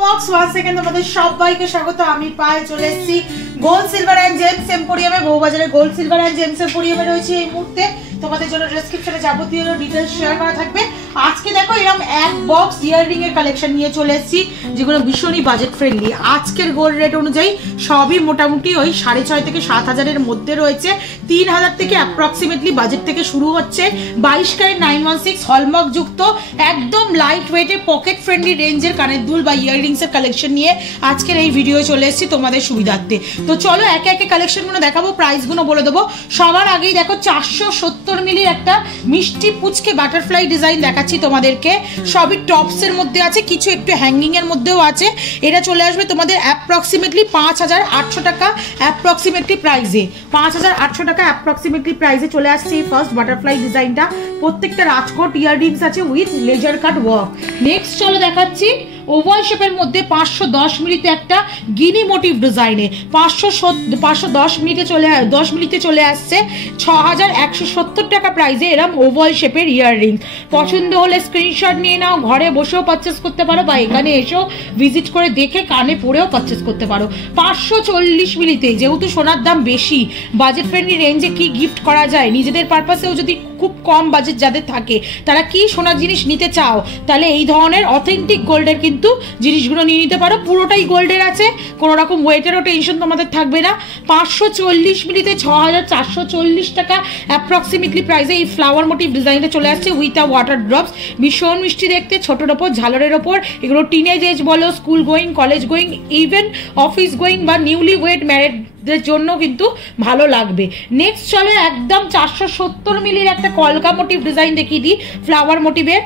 Box once second তোমাদের সবাইকে স্বাগত। আমি পায়ে চলে এসেছি গোল্ড সিলভার এন্ড জেমস এম্পোরিয়ামে। বউবাজারে গোল্ড সিলভার এন্ড জেমস এম্পোরিয়ামে রয়েছে এই মুহূর্তে। তোমাদের জন্য ডেসক্রিপশনে যাবতীয় ডিটেইলস শেয়ার করা থাকবে। আজকে দেখো এরকম এক বক্স ইয়াররিং এর কালেকশন নিয়ে চলে এসেছি যেগুলো ভীষণই বাজেট ফ্রেন্ডলি। আজকের গোল্ড রেট অনুযায়ী সবই মোটামুটি ওই 6,500 থেকে 7,000 মধ্যে রয়েছে। 3,000 থেকে অ্যাপ্রক্সিমেটলি বাজেট থেকে শুরু হচ্ছে। 22 ক্যারেট 916 হলমার্ক যুক্ত একদম লাইট ওয়েটের পকেট ফ্রেন্ডলি রেঞ্জের কানের দুল বা ইয়াররিংস এর কালেকশন নিয়ে আজকের এই ভিডিও চলে এসেছি তোমাদের সুবিধার্থে। তো চলো একে একে কালেকশনগুলো দেখাবো, প্রাইসগুলো বলে দেবো। সবার আগেই দেখো 470 মিলির একটা মিষ্টি পুচকে বাটারফ্লাই ডিজাইন দেখাচ্ছি তোমাদেরকে। সবই টপসের মধ্যে আছে, কিছু একটু হ্যাঙ্গিং এর মধ্যেও আছে। এটা চলে আসবে তোমাদের অ্যাপ্রক্সিমেটলি 5,800 টাকা অ্যাপ্রক্সিমেটলি প্রাইসে। 5,800 টাকা অ্যাপ্রক্সিমেটলি প্রাইসে চলে আসছে এই ফার্স্ট বাটারফ্লাই ডিজাইনটা। প্রত্যেকটা রাজকোট ইয়াররিংস আছে with laser cut work. Next চলো দেখাচ্ছি ওভাল শেপের মধ্যে 510 মিলিতে একটা গিনি মোটিভ ডিজাইনে 510 মিলিতে চলে আসছে 6,170 টাকা প্রাইসে এরকম ওভাল শেপের ইয়াররিংস। পছন্দ হলে স্ক্রিনশট নিয়ে নাও, ঘরে বসেও পারচেস করতে পারো বা এখানে এসেও ভিজিট করে দেখে কানে পরেও পারচেস করতে পারো। 540 মিলিতে, যেহেতু সোনার দাম বেশি, বাজেট ফ্রেন্ডলি রেঞ্জে কি গিফট করা যায়, নিজেদের পারপাসেও যদি খুব কম বাজেট যাদের থাকে তারা কি সোনার জিনিস নিতে চাও, তাহলে এই ধরনের অথেন্টিক গোল্ডের কিন্তু জিনিসগুলো নিয়ে নিতে পারো। পুরোটাই গোল্ডের আছে, কোনো রকম ওয়েটেরও টেনশন তোমাদের থাকবে না। 540 মিলিতে 6,440 টাকা অ্যাপ্রক্সিমেটলি প্রাইসে এই ফ্লাওয়ার মোটিভ ডিজাইনটা চলে আসছে উইথ আ ওয়াটার ড্রপস। ভীষণ মিষ্টি দেখতে, ছোটোর ওপর ঝালরের ওপর। এগুলো টিনেজ এজ বলো, school going, college going, even office going বা নিউলি ওয়েড ম্যারেডদের জন্য কিন্তু ভালো লাগবে। নেক্সট চলো একদম 470 মিলির একটা কলকা মোটিভ ডিজাইন দেখিয়ে দিই। ফ্লাওয়ার মোটিভের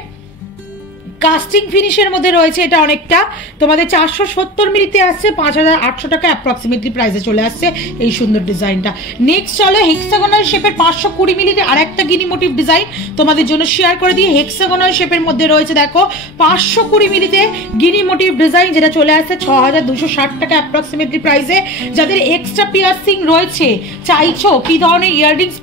কাস্টিং ফিনিশের মধ্যে রয়েছে। এটা অনেকটা তোমাদের 470 মিলিতে আসছে 5,800 টাকা অ্যাপ্রক্সিমেটলি প্রাইসে চলে আসছে এই সুন্দর ডিজাইনটা। নেক্সট চলো হেক্সাগোনাল শেপের 520 মিলিতে আরেকটা গিনি মোটিভ ডিজাইন তোমাদের জন্য শেয়ার করে দিই। হেক্সাগোনাল শেপের মধ্যে রয়েছে দেখো 520 মিলিতে গিনি মোটিভ ডিজাইন, যেটা চলে আসছে 6,260 টাকা অ্যাপ্রক্সিমেটলি প্রাইসে। যাদের এক্সট্রা পিয়ার্সিং রয়েছে, চাইছো কি ধরনের ইয়াররিংস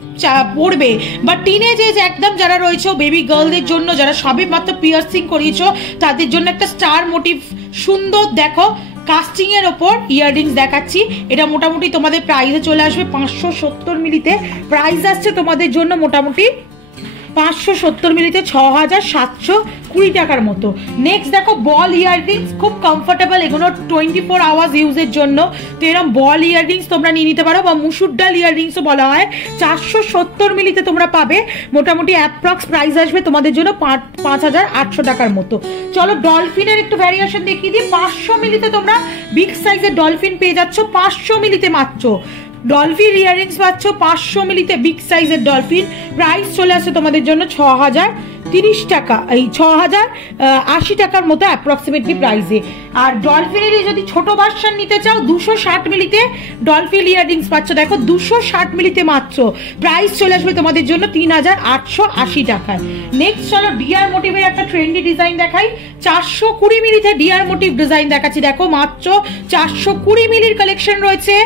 পড়বে বা টিনেজ এজ একদম যারা রয়েছে বেবি গার্লদের জন্য, যারা সবে মাত্র পিয়ার্সিং করিয়েছো তাদের জন্য একটা স্টার মোটিভ সুন্দর দেখো কাস্টিং এর ওপর ইয়াররিংস দেখাচ্ছি। এটা মোটামুটি তোমাদের প্রাইসে চলে আসবে 570 মিলিতে। প্রাইস আসছে তোমাদের জন্য মোটামুটি 570 মিলিতে 6,720 টাকার মতো। নেক্সট দেখো বল ইয়াররিংস, খুব কমফোর্টেবল, এগুলো 24 আওয়ার্স ইউজের জন্য। তো এরকম বল ইয়াররিংস তোমরা নিয়ে নিতে পারো বা মুসুর ডাল ইয়াররিংসও বলা হয়। 470 মিলিতে তোমরা পাবে, মোটামুটি অ্যাপ্রক্স প্রাইস আসবে তোমাদের জন্য 5,800 টাকার মতো। চলো ডলফিনের একটু ভ্যারিয়েশন দেখিয়ে দিই। 500 মিলিতে তোমরা বিগ সাইজের ডলফিন পেয়ে যাচ্ছ 500 মিলিতে মাত্র। ডলফিন ইয়াররিংস পাচ্ছ 500 মিলিতে বিগ সাইজের ডলফিন। প্রাইস চলে আসছে তোমাদের জন্য 6,030 টাকা, এই 6,080 টাকার মতো অ্যাপ্রক্সিমেটলি প্রাইসে। আর ডলফিনের যদি ছোট ভার্সন নিতে চাও 260 মিলিতে ডলফিন ইয়াররিংস পাচ্ছ দেখো 260 মিলিতে মাত্র। প্রাইস চলে আসবে তোমাদের জন্য 3,880 টাকায়। নেক্সট চলো ডিয়ার মোটিভের একটা ট্রেন্ডি ডিজাইন দেখাই। 420 মিলিতে ডিয়ার মোটিভ ডিজাইন দেখাচ্ছি দেখো, মাত্র 420 মিলির কালেকশন রয়েছে।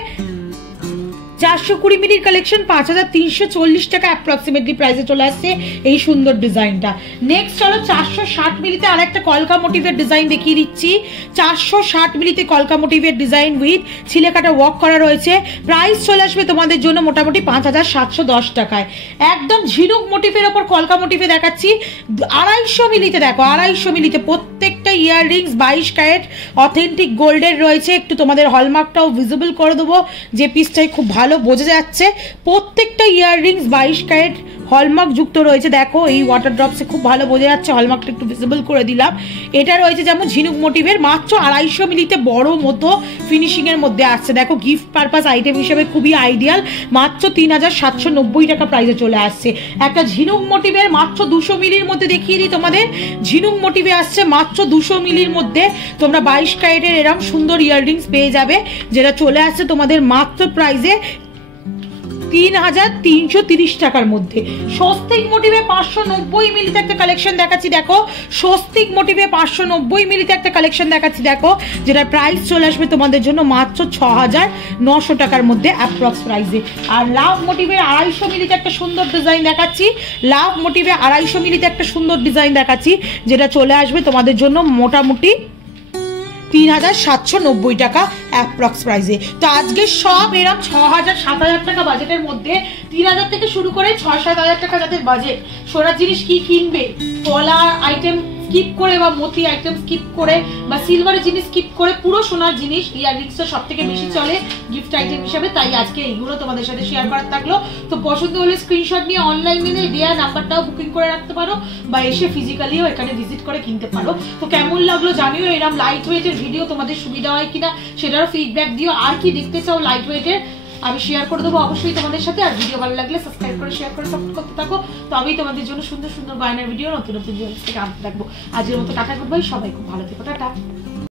420 মিলির কালেকশন 5,340 টাকা অ্যাপ্রক্সিমেটলি প্রাইসে চলে আসছে এই সুন্দর ডিজাইনটা। নেক্সট চলো 460 মিলিতে আরেকটা কলকা মোটিভের ডিজাইন দেখিয়ে দিচ্ছি। 460 মিলিতে কলকা মোটিভের ডিজাইন উইথ ছিলেকাটা ওয়ার্ক করা রয়েছে। প্রাইস চলে আসবে তোমাদের জন্য মোটামুটি 5,710 টাকায়। একদম ঝিনুক মোটিভের ওপর কলকা মোটিভে দেখাচ্ছি 250 মিলিতে। দেখো 250 মিলিতে প্রত্যেকটা ইয়াররিংস 22 ক্যারেট অথেন্টিক গোল্ডের রয়েছে। একটু তোমাদের হলমার্কটাও ভিজিবল করে দেবো, যে পিসটাই খুব ভালো বোঝা যাচ্ছে। প্রত্যেকটা ইয়াররিংস 22 ক্যারেট হলমার্ক যুক্ত রয়েছে। দেখো এই ওয়াটার ড্রপসে খুব ভালো বোঝা যাচ্ছে, হলমার্কটা একটু ভিজিবল করে দিলাম। এটা রয়েছে যেমন ঝিনুক মোটিভের, মাত্র 250 মিলিতে বড় মতো ফিনিশিং এর মধ্যে আসছে। দেখো গিফট পারপাস আইটেম হিসেবে খুবই আইডিয়াল, মাত্র 3,790 টাকা প্রাইসে চলে আসছে। একটা ঝিনুক মোটিভের মাত্র 200 মিলির মধ্যে দেখিয়ে দিই তোমাদের। ঝিনুক মোটিভে আসছে মাত্র 200 মিলির মধ্যে তোমরা 22 ক্যারেটের এরকম সুন্দর ইয়াররিংস পেয়ে যাবে, যেটা চলে আসছে তোমাদের মাত্র প্রাইসে 3,330 টাকার মধ্যে। স্বস্তিক মোটিভে 590 মিলিতে একটা কালেকশন দেখাচ্ছি দেখো। স্বস্তিক মোটিভে 590 মিলিতে একটা কালেকশন দেখাচ্ছি দেখো, যেটা প্রাইস চলে আসবে তোমাদের জন্য মাত্র 6,900 টাকার মধ্যে অ্যাপ্রক্স প্রাইসে। আর লাভ মোটিভে 250 মিলিতে একটা সুন্দর ডিজাইন দেখাচ্ছি। লাভ মোটিভে 250 মিলিতে একটা সুন্দর ডিজাইন দেখাচ্ছি, যেটা চলে আসবে তোমাদের জন্য মোটামুটি 3790 টাকা অ্যাপ্রক্স প্রাইসে। তো আজকে সব এরকম 6000-7000 টাকা বাজেটের মধ্যে 3000 থেকে শুরু করে 6-7 টাকা যাদের বাজেট, সোনার জিনিস কি কিনবে, পলা আইটেম স্কিপ করে বা মতি আইটেম স্কিপ করে বা সিলভারের জিনিস স্কিপ করে পুরো সোনার জিনিস ইয়াররিংসটা সব থেকে বেশি চলে গিফট আইটেম হিসেবে, তাই আজকে এইগুলো তোমাদের সাথে শেয়ার করার থাকলো। তো পছন্দ হলে স্ক্রিনশট নিয়ে অনলাইনে দেওয়া নাম্বারটাও বুকিং করে রাখতে পারো বা এসে ফিজিক্যালিও এখানে ভিজিট করে কিনতে পারো। তো কেমন লাগলো জানিও, এরকম লাইট ওয়েটের ভিডিও তোমাদের সুবিধা হয় কিনা সেটারও ফিডব্যাক দিও। আর কি দেখতে চাও লাইট ওয়েটের আমি শেয়ার করে দেবো অবশ্যই তোমাদের সাথে। আর ভিডিও ভালো লাগলে সাবস্ক্রাইব করে শেয়ার করে সাপোর্ট করতে থাকো, তবেই তোমাদের জন্য সুন্দর সুন্দর বায়নার ভিডিও নতুন নতুন জিনিস থেকে আনতে থাকবো। আজকের মতো টাটা গুড বাই, সবাই খুব ভালো থেকো, টাটা।